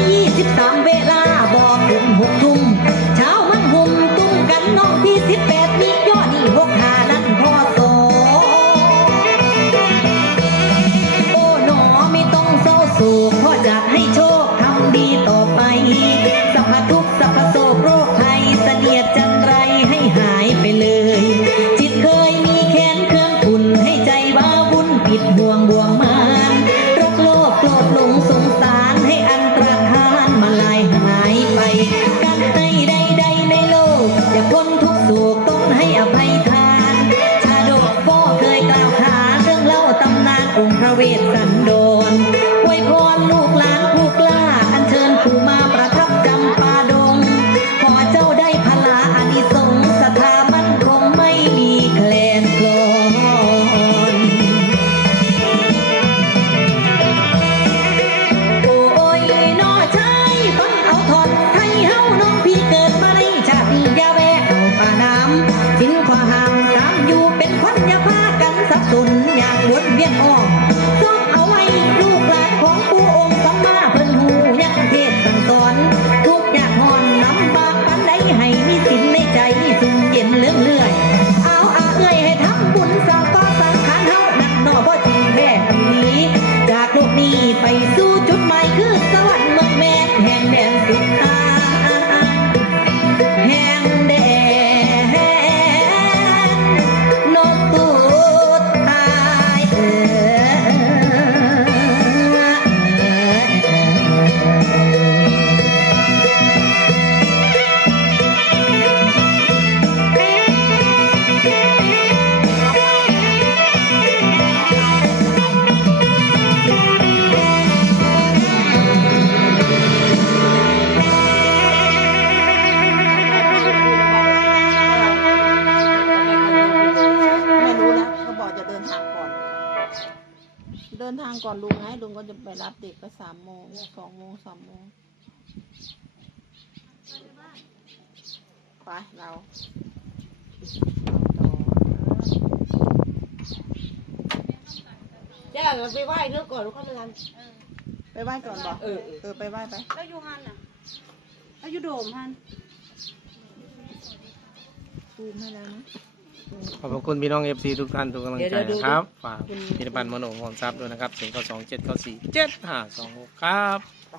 จุดหมาย23เวลาบ่เกินหกทุ่มเช้ามันหุ่มตุ้มกันน้องพี่18มีย่อนี่หกหานั้นพ่อโสโอ้หนอไม่ต้องเศร้าโศกพ่อจะให้โชคทำดีต่อไปสัพพทุกสัพพโศกโรคภัยเสนียดจันไรให้หายไปเลย จิตเคยมีแค้นเครื่องขุนให้ใจว้าวุ่นปิดห่วงบ่วงมานรักโลภโกรธหลง เด็กก็สามโมงสองโมงสามโมงไปเราจ้าเราไปไหว้เรื่องก่อนแล้วก็เรียนไปไหว้ก่อนบอกเออเออเออไปไหว้ไปแล้วยูฮันอะแล้วยูโดมฮันซูมให้แล้วนะ ขอบพระคุณพี่น้องเอฟซีทุกท่านทุกกำลังใจนะครับฝากพิพิธภัณฑ์มโนหอมทรัพย์ด้วยนะครับศูนย์เก้าสองเจ็ดเก้าสี่เจ็ดห้าสองหกครับไป